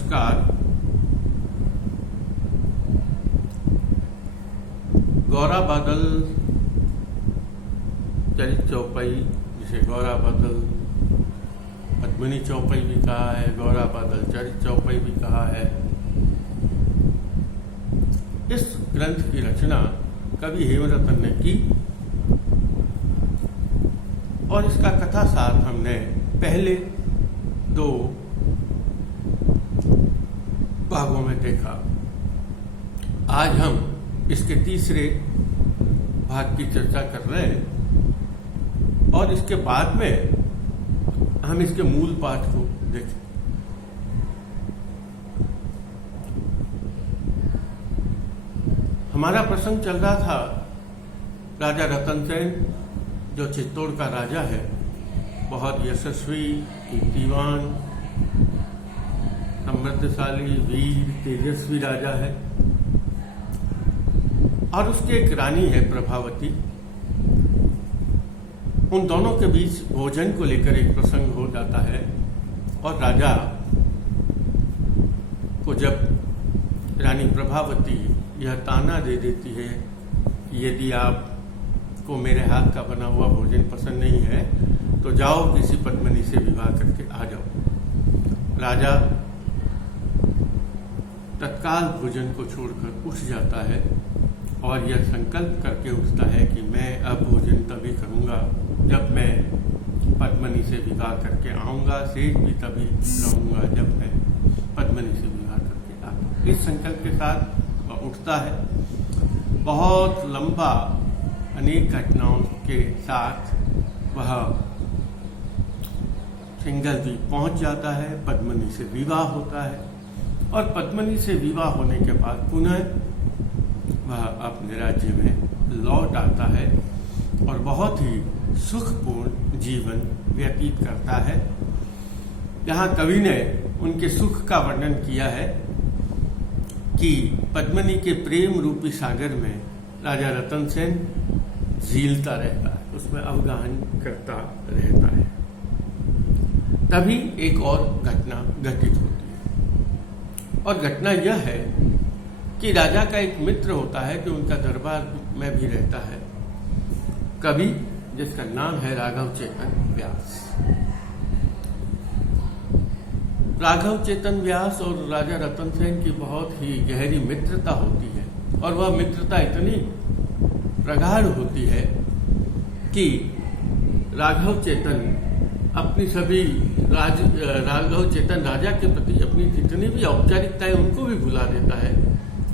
नमस्कार। गौरा बादल चरित चौपाई, जिसे गौरा बादल पद्मिनी चौपाई भी कहा है, गौरा बादल चरित चौपाई भी कहा है, इस ग्रंथ की रचना कवि हेमरतन ने की और इसका कथा सार हमने पहले 2 भागों में देखा। आज हम इसके तीसरे भाग की चर्चा कर रहे हैं और इसके बाद में हम इसके मूल पाठ को देखें। हमारा प्रसंग चल रहा था राजा रतन सेन, जो चित्तौड़ का राजा है, बहुत यशस्वी, कीर्तिवान, समृद्धशाली, वीर, तेजस्वी राजा है। और उसकी एक रानी है प्रभावती। उन दोनों के बीच भोजन को लेकर एक प्रसंग हो जाता है और राजा को जब रानी प्रभावती यह ताना दे देती है कि यदि आपको मेरे हाथ का बना हुआ भोजन पसंद नहीं है तो जाओ किसी पद्मिनी से विवाह करके आ जाओ। राजा तत्काल भोजन को छोड़कर उठ जाता है और यह संकल्प करके उठता है कि मैं अब भोजन तभी करूंगा जब मैं पद्मिनी से विवाह करके आऊंगा, शेष भी तभी रहूंगा जब मैं पद्मिनी से विवाह करके आऊंगा। इस संकल्प के साथ वह उठता है। बहुत लंबा अनेक घटनाओं के साथ वह सिंघलद्वीप पहुंच जाता है, पद्मिनी से विवाह होता है और पद्मिनी से विवाह होने के बाद पुनः वह अपने राज्य में लौट आता है और बहुत ही सुखपूर्ण जीवन व्यतीत करता है। यहाँ कवि ने उनके सुख का वर्णन किया है कि पद्मिनी के प्रेम रूपी सागर में राजा रतन सेन झीलता रहता है, उसमें अवगाहन करता रहता है। तभी एक और घटना घटित होती है और घटना यह है कि राजा का एक मित्र होता है जो उनका दरबार में भी रहता है, कवि जिसका नाम है राघव चेतन व्यास। राघव चेतन व्यास और राजा रतन सेन की बहुत ही गहरी मित्रता होती है और वह मित्रता इतनी प्रगाढ़ होती है कि राघव चेतन अपनी सभी राघव चेतन राजा के प्रति अपनी जितनी भी औपचारिकताएं उनको भी भुला देता है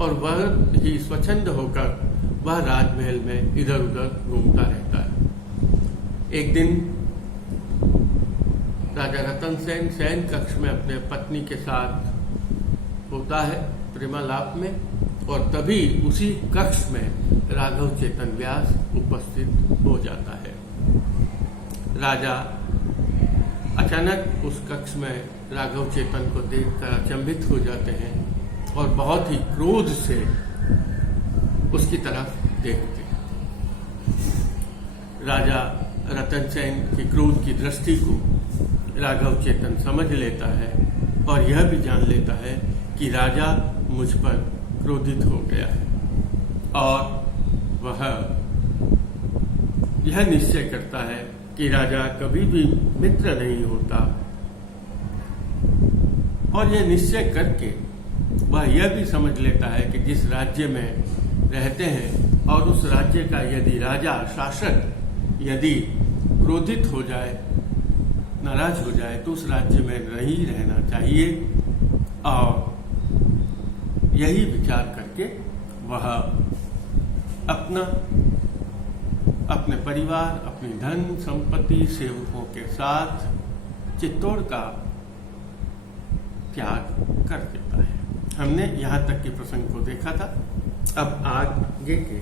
और वह ही स्वच्छंद होकर वह राजमहल में इधर उधर घूमता रहता है। एक दिन राजा रतन सेन शयन कक्ष में अपने पत्नी के साथ होता है प्रेमालाप में और तभी उसी कक्ष में राघव चेतन व्यास उपस्थित हो जाता है। राजा अचानक उस कक्ष में राघव चेतन को देखकर अचंभित हो जाते हैं और बहुत ही क्रोध से उसकी तरफ देखते हैं। राजा रतन सेन की क्रोध की दृष्टि को राघव चेतन समझ लेता है और यह भी जान लेता है कि राजा मुझ पर क्रोधित हो गया है और वह यह निश्चय करता है कि राजा कभी भी मित्र नहीं होता और यह निश्चय करके वह यह भी समझ लेता है कि जिस राज्य में रहते हैं और उस राज्य का यदि राजा शासक यदि क्रोधित हो जाए, नाराज हो जाए तो उस राज्य में नहीं रहना चाहिए और यही विचार करके वह अपने परिवार, अपनी धन संपत्ति, सेवकों के साथ चित्तौड़ का त्याग कर देता है। हमने यहाँ तक के प्रसंग को देखा था। अब आगे के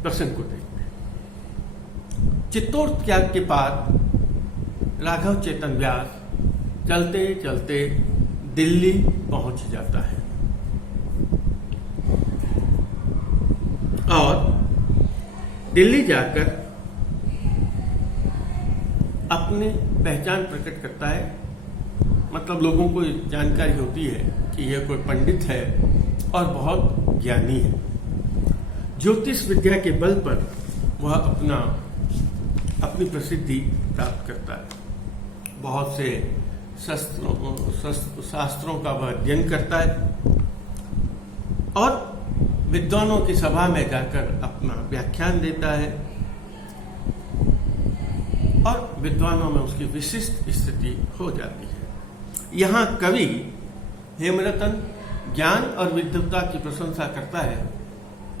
प्रसंग को देखते हैं। चित्तौड़ त्याग के बाद राघव चेतन व्यास चलते चलते दिल्ली पहुंच जाता है और दिल्ली जाकर अपनी पहचान प्रकट करता है मतलब लोगों को जानकारी होती है कि यह कोई पंडित है और बहुत ज्ञानी है। ज्योतिष विद्या के बल पर वह अपनी प्रसिद्धि प्राप्त करता है। बहुत से शास्त्रों का वह अध्ययन करता है और विद्वानों की सभा में जाकर अपना व्याख्यान देता है और विद्वानों में उसकी विशिष्ट स्थिति हो जाती है। यहाँ कवि हेमरतन ज्ञान और विद्वता की प्रशंसा करता है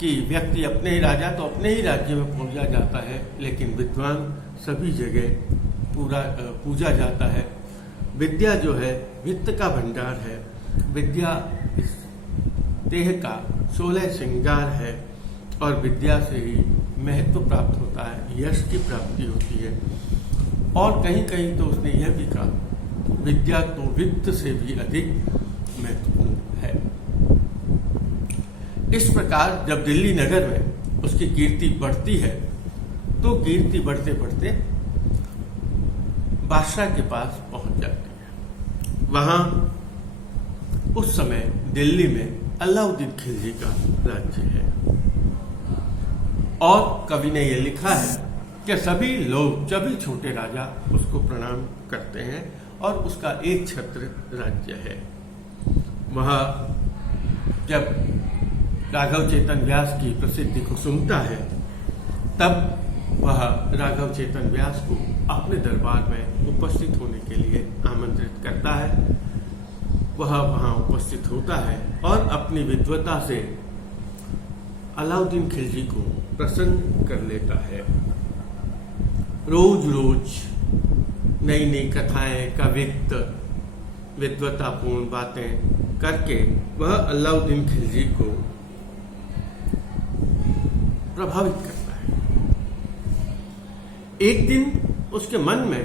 कि व्यक्ति अपने ही राजा तो अपने ही राज्य में पूजा जाता है, लेकिन विद्वान सभी जगह पूजा जाता है। विद्या जो है वित्त का भंडार है, विद्या इस देह का 16 श्रृंगार है और विद्या से ही महत्व प्राप्त होता है, यश की प्राप्ति होती है। और कहीं कहीं तो उसने यह भी कहा विद्या तो वित्त से भी अधिक महत्वपूर्ण है। इस प्रकार जब दिल्ली नगर में उसकी कीर्ति बढ़ती है तो कीर्ति बढ़ते बढ़ते बादशाह के पास पहुंच जाती है। वहां उस समय दिल्ली में अलाउद्दीन खिलजी का राज्य है और कवि ने यह लिखा है कि सभी लोग, सभी छोटे राजा उसको प्रणाम करते हैं और उसका एक छत्र राज्य है। वह जब राघव चेतन व्यास की प्रसिद्धि को सुनता है तब वह राघव चेतन व्यास को अपने दरबार में उपस्थित होने के लिए आमंत्रित करता है। वह वहां उपस्थित होता है और अपनी विद्वता से अलाउद्दीन खिलजी को प्रसन्न कर लेता है। रोज रोज नई नई कथाएं, कवित्व, विद्वतापूर्ण बातें करके वह अलाउद्दीन खिलजी को प्रभावित करता है। एक दिन उसके मन में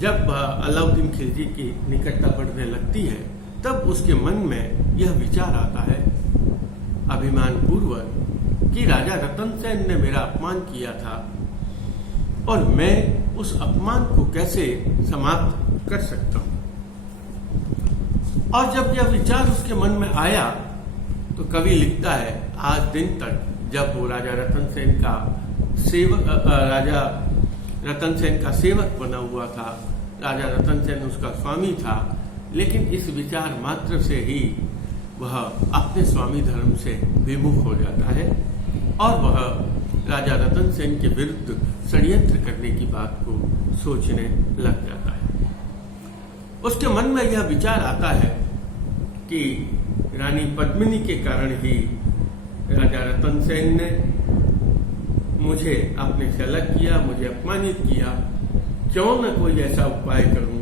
जब अलाउद्दीन खिलजी की निकटता बढ़ने लगती है तब उसके मन में यह विचार आता है अभिमान पूर्वक कि राजा रतन सेन ने मेरा अपमान किया था और मैं उस अपमान को कैसे समाप्त कर सकता हूं। और जब यह विचार उसके मन में आया तो कवि लिखता है आज दिन तक जब वो राजा रतन सेन का सेवक बना हुआ था, राजा रतन सेन उसका स्वामी था, लेकिन इस विचार मात्र से ही वह अपने स्वामी धर्म से विमुख हो जाता है और वह राजा रतन सेन के विरुद्ध षड्यंत्र करने की बात को सोचने लग जाता है। उसके मन में यह विचार आता है कि रानी पद्मिनी के कारण ही राजा रतन सेन ने मुझे अपने से अलग किया, मुझे अपमानित किया। क्यों न कोई ऐसा उपाय करूं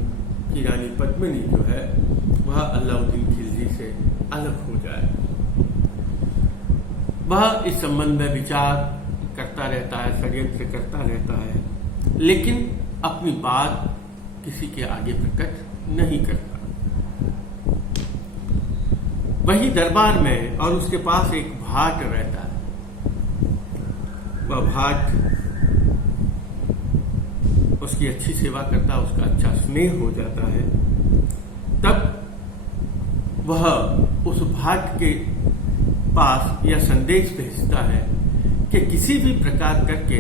कि रानी पद्मिनी जो है वह अलाउद्दीन खिलजी से अलग हो जाए। वह इस संबंध में विचार करता रहता है, षड्यंत्र करता रहता है, लेकिन अपनी बात किसी के आगे प्रकट नहीं करता। वही दरबार में और उसके पास एक भाट रहता है। वह भाट उसकी अच्छी सेवा करता है, उसका अच्छा स्नेह हो जाता है। तब वह उस भाट के पास यह संदेश भेजता है कि किसी भी प्रकार करके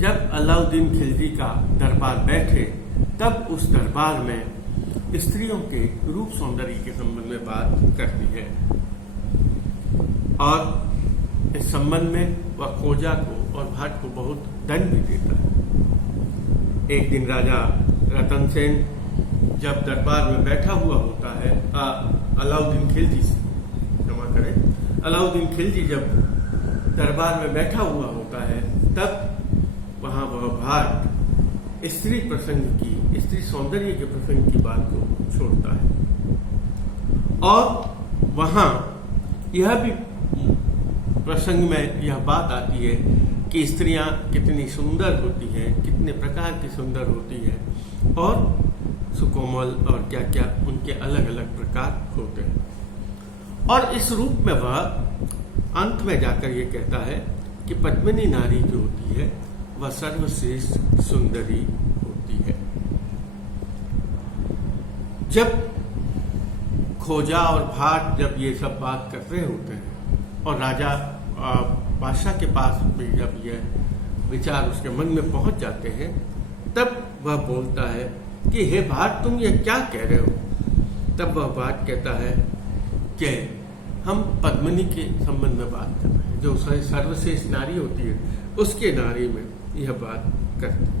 जब अलाउद्दीन खिलजी का दरबार बैठे तब उस दरबार में स्त्रियों के रूप सौंदर्य के संबंध में बात करती है और इस संबंध में वह खोजा को और भाट को बहुत दंड भी देता है। एक दिन राजा रतन सेन जब दरबार में बैठा हुआ होता है, अलाउद्दीन खिलजी जब दरबार में बैठा हुआ होता है तब वहां वह भाट स्त्री सौंदर्य के प्रसंग की बात को छोड़ता है और वहां यह भी प्रसंग में यह बात आती है कि स्त्रियां कितनी सुंदर होती हैं, कितने प्रकार की सुंदर होती हैं और सुकोमल और क्या क्या उनके अलग अलग प्रकार होते हैं। और इस रूप में वह अंत में जाकर ये कहता है कि पद्मिनी नारी जो होती है वह सर्वश्रेष्ठ सुंदरी होती है। जब खोजा और भाट जब ये सब बात कर रहे होते हैं और राजा बादशाह के पास भी जब यह विचार उसके मन में पहुंच जाते हैं, तब वह बोलता है कि हे भाट, तुम ये क्या कह रहे हो? तब वह भाट कहता है कि हम पद्मिनी के संबंध में बात कर रहे हैं, जो सर्वश्रेष्ठ नारी होती है उसके नारी में यह बात करते हैं।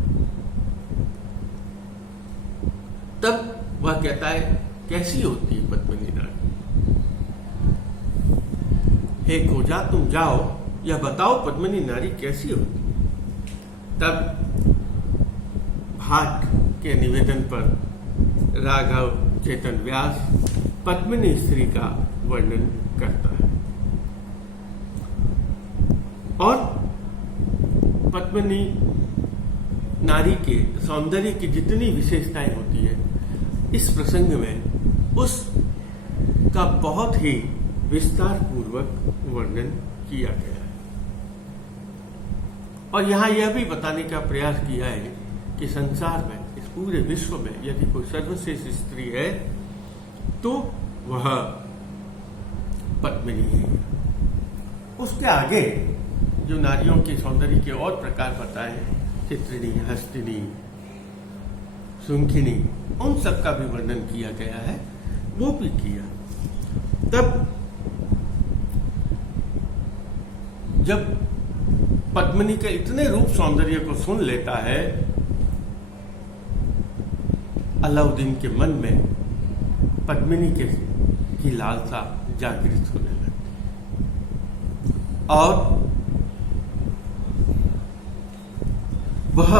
तब वह कहता है, कैसी होती है पद्मिनी नारी? हे खोजा, तुम जाओ, यह बताओ पद्मिनी नारी कैसी होती? तब भाट के निवेदन पर राघव चेतन व्यास पद्मिनी स्त्री का वर्णन करता है और पद्मिनी नारी के सौंदर्य की जितनी विशेषताएं होती है, इस प्रसंग में उसका बहुत ही विस्तार पूर्वक वर्णन किया गया है। और यहां यह भी बताने का प्रयास किया है कि संसार में, इस पूरे विश्व में यदि कोई सर्वश्रेष्ठ स्त्री है तो वह पद्मिनी है। उसके आगे जो नारियों के सौंदर्य के और प्रकार बताए, चित्रिणी, हस्तिनी, सुंखिनी, उन सब का भी वर्णन किया गया है, वो भी किया। तब जब पद्मिनी के इतने रूप सौंदर्य को सुन लेता है, अलाउद्दीन के मन में पद्मिनी की लालसा जागृत होने लगती और वह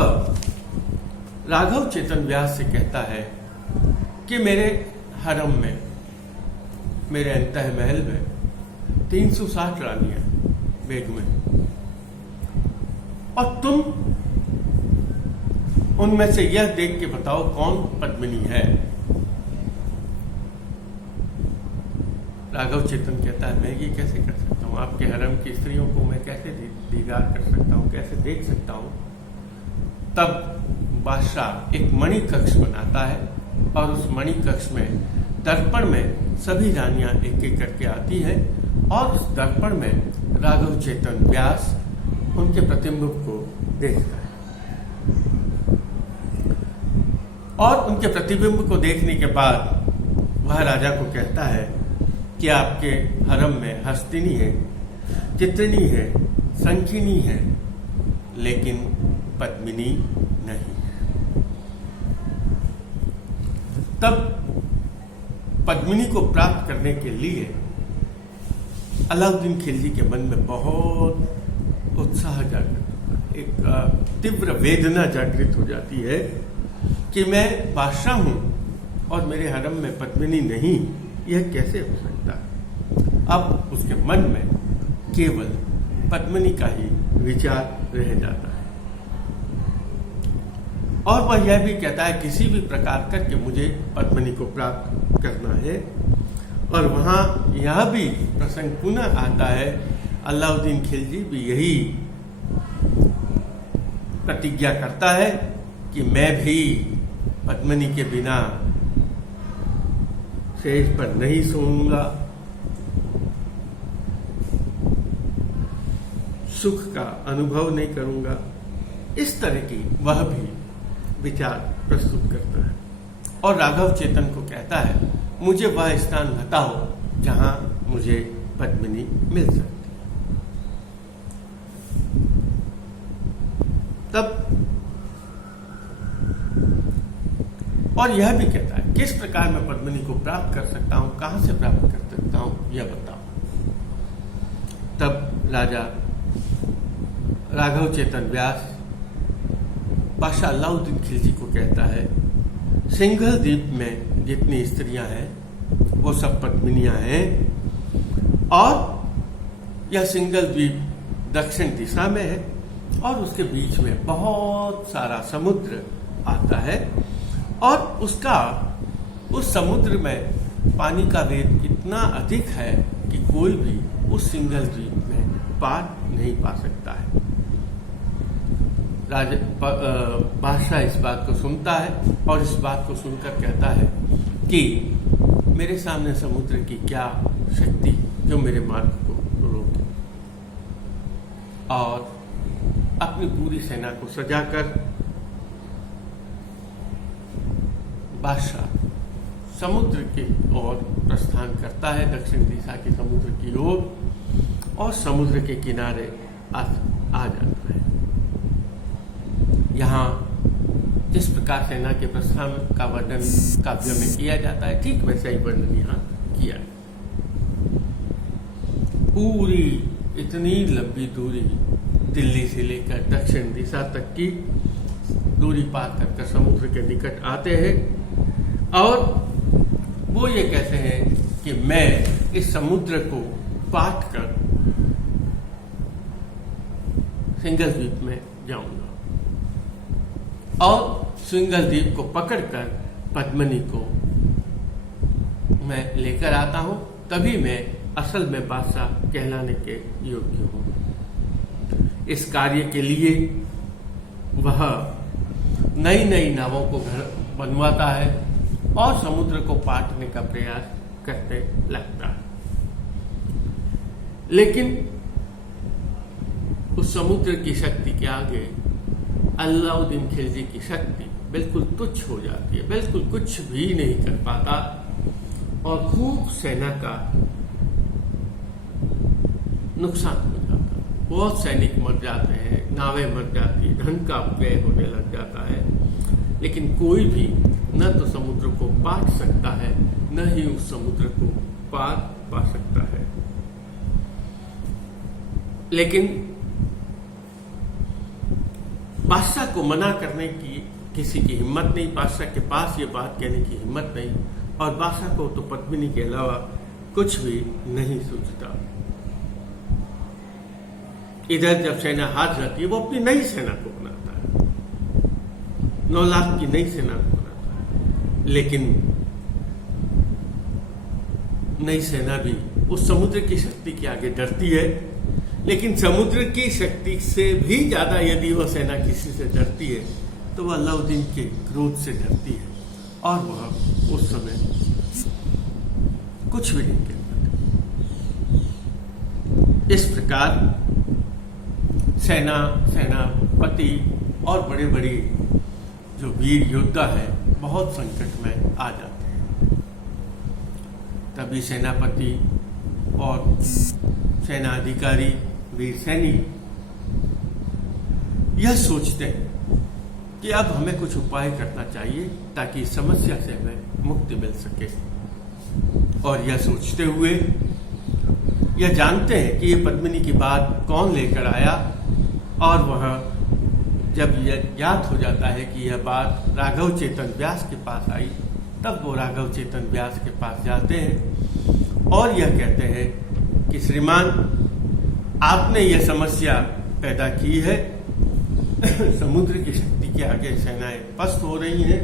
राघव चेतन व्यास से कहता है कि मेरे हरम में, मेरे अंतः महल में 360 रानियां बेगमें, और तुम उनमें से यह देख के बताओ कौन पद्मिनी है। राघव चेतन कहता है, मैं ये कैसे कर सकता हूं? आपके हरम की स्त्रियों को मैं कैसे दीदार कर सकता हूं, कैसे देख सकता हूं? तब बादशाह एक मणि कक्ष बनाता है और उस मणि कक्ष में दर्पण में सभी रानियां एक एक करके आती है और उस दर्पण में राघव चेतन व्यास उनके प्रतिबिंब को देखता है और उनके प्रतिबिंब को देखने के बाद वह राजा को कहता है कि आपके हरम में हस्तिनी है, चित्रिणी है, संखिनी है, लेकिन पद्मिनी नहीं है। तब पद्मिनी को प्राप्त करने के लिए अलाउद्दीन खिलजी के मन में बहुत उत्साह जागृत होता है, एक तीव्र वेदना जागृत हो जाती है कि मैं बादशाह हूं और मेरे हरम में पद्मिनी नहीं, यह कैसे हो सकता है? अब उसके मन में केवल पद्मिनी का ही विचार रह जाता है और वह यह भी कहता है किसी भी प्रकार करके मुझे पद्मिनी को प्राप्त करना है। और वहां यह भी प्रसंग पुनः आता है, अलाउद्दीन खिलजी भी यही प्रतिज्ञा करता है कि मैं भी पद्मिनी के बिना सेज पर नहीं सोऊंगा, सुख का अनुभव नहीं करूंगा। इस तरह की वह भी विचार प्रस्तुत करता है और राघव चेतन को कहता है मुझे वह स्थान बताओ जहां मुझे पद्मिनी मिल सकती है। तब और यह भी कहता है किस प्रकार मैं पद्मिनी को प्राप्त कर सकता हूं, कहां से प्राप्त कर सकता हूं, यह बताओ। तब राजा राघव चेतन व्यास बादशाह अलाउद्दीन खिलजी को कहता है सिंघल द्वीप में जितनी स्त्रियां हैं वो सब पद्मिनियां हैं और यह सिंघल द्वीप दक्षिण दिशा में है और उसके बीच में बहुत सारा समुद्र आता है और उस समुद्र में पानी का वेग इतना अधिक है कि कोई भी उस सिंघल द्वीप में पार नहीं पा सकता है। बादशाह इस बात को सुनता है और इस बात को सुनकर कहता है कि मेरे सामने समुद्र की क्या शक्ति जो मेरे मार्ग को रोके, और अपनी पूरी सेना को सजाकर बादशाह समुद्र की ओर प्रस्थान करता है, दक्षिण दिशा के समुद्र की ओर, और समुद्र के किनारे आ जाता है। यहाँ जिस प्रकार सेना के प्रस्थान का वर्णन काव्य में किया जाता है, ठीक वैसा ही वर्णन यहाँ किया है। पूरी इतनी लंबी दूरी दिल्ली से लेकर दक्षिण दिशा तक की दूरी पार कर समुद्र के निकट आते हैं, और वो ये कहते हैं कि मैं इस समुद्र को पाट कर सिंघल द्वीप में जाऊंगा, और सिंघल द्वीप को पकड़कर पद्मिनी को मैं लेकर आता हूं, तभी मैं असल में बादशाह कहलाने के योग्य हूं। इस कार्य के लिए वह नई नई नावों को बनवाता है और समुद्र को पाटने का प्रयास करते लगता है, लेकिन उस समुद्र की शक्ति के आगे अलाउद्दीन खिलजी की शक्ति बिल्कुल तुच्छ हो जाती है, बिल्कुल कुछ भी नहीं कर पाता, और खूब सेना का नुकसान हो जाता है। बहुत सैनिक मर जाते हैं, नावें मर जाती है, धन का व्यय होने लग जाता है, लेकिन कोई भी न तो समुद्र को पाट सकता है, न ही उस समुद्र को पार पा सकता है। लेकिन बादशाह को मना करने की किसी की हिम्मत नहीं, बादशाह के पास ये बात कहने की हिम्मत नहीं, और बादशाह को तो पद्मिनी के अलावा कुछ भी नहीं सूझता। इधर जब सेना हार जाती है, वो अपनी नई सेना को बनाता है, 9 लाख की नई सेना को बनाता है, लेकिन नई सेना भी उस समुद्र की शक्ति के आगे डरती है। लेकिन समुद्र की शक्ति से भी ज्यादा यदि वह सेना किसी से डरती है, तो वह अलाउद्दीन के क्रोध से डरती है, और वह उस समय कुछ भी नहीं कर पाती। इस प्रकार सेनापति और बड़े बड़े जो वीर योद्धा है बहुत संकट में आ जाते हैं। तभी सेनापति और सेना अधिकारी वीर सैनी यह सोचते हैं कि अब हमें कुछ उपाय करना चाहिए ताकि इस समस्या से हमें मुक्ति मिल सके, और यह सोचते हुए यह जानते हैं कि ये पद्मिनी की बात कौन लेकर आया, और वह जब यह ज्ञात हो जाता है कि यह बात राघव चेतन व्यास के पास आई, तब वो राघव चेतन व्यास के पास जाते हैं और यह कहते हैं कि श्रीमान, आपने यह समस्या पैदा की है, समुद्र की शक्ति के आगे सेनाएं पस्त हो रही हैं,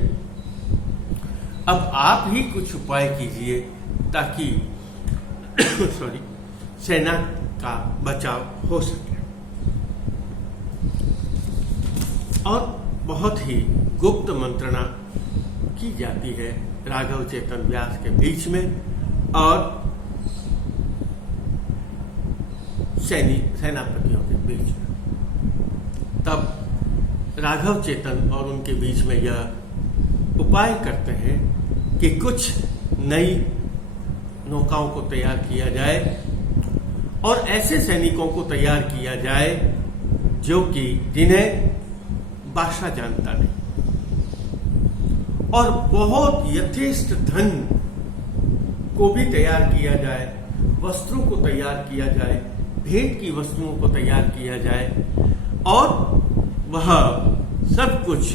अब आप ही कुछ उपाय कीजिए ताकि सेना का बचाव हो सके। और बहुत ही गुप्त मंत्रणा की जाती है राघव चेतन व्यास के बीच में और सेनापतियों के बीच में। तब राघव चेतन और उनके बीच में यह उपाय करते हैं कि कुछ नई नौकाओं को तैयार किया जाए और ऐसे सैनिकों को तैयार किया जाए जो कि जिन्हें बादशाह जानता नहीं, और बहुत यथेष्ट धन को भी तैयार किया जाए, वस्त्रों को तैयार किया जाए, भेंट की वस्तुओं को तैयार किया जाए, और वह सब कुछ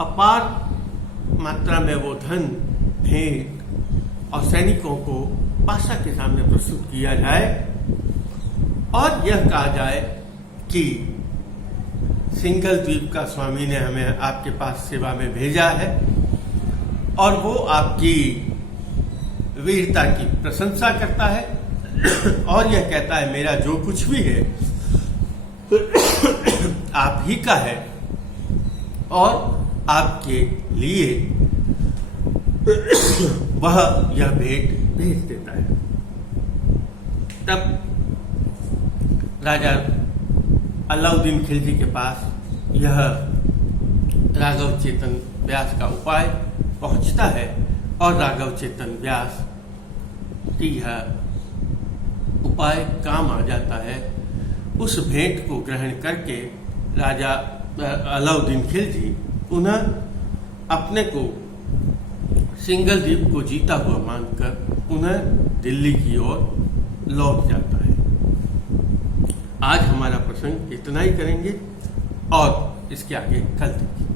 अपार मात्रा में वो धन, भेंट और सैनिकों को बादशाह के सामने प्रस्तुत किया जाए और यह कहा जाए कि सिंघल द्वीप का स्वामी ने हमें आपके पास सेवा में भेजा है और वो आपकी वीरता की प्रशंसा करता है और यह कहता है मेरा जो कुछ भी है आप ही का है और आपके लिए वह यह भेंट भेज देता है। तब राजा अलाउद्दीन खिलजी के पास यह राघव चेतन व्यास का उपाय पहुंचता है और राघव चेतन व्यास की यह उपाय काम आ जाता है। उस भेंट को ग्रहण करके राजा अलाउद्दीन खिलजी पुनः अपने को सिंघलदीप को जीता हुआ मानकर पुनः दिल्ली की ओर लौट जाता है। आज हमारा प्रसंग इतना ही करेंगे और इसके आगे कल देखिए।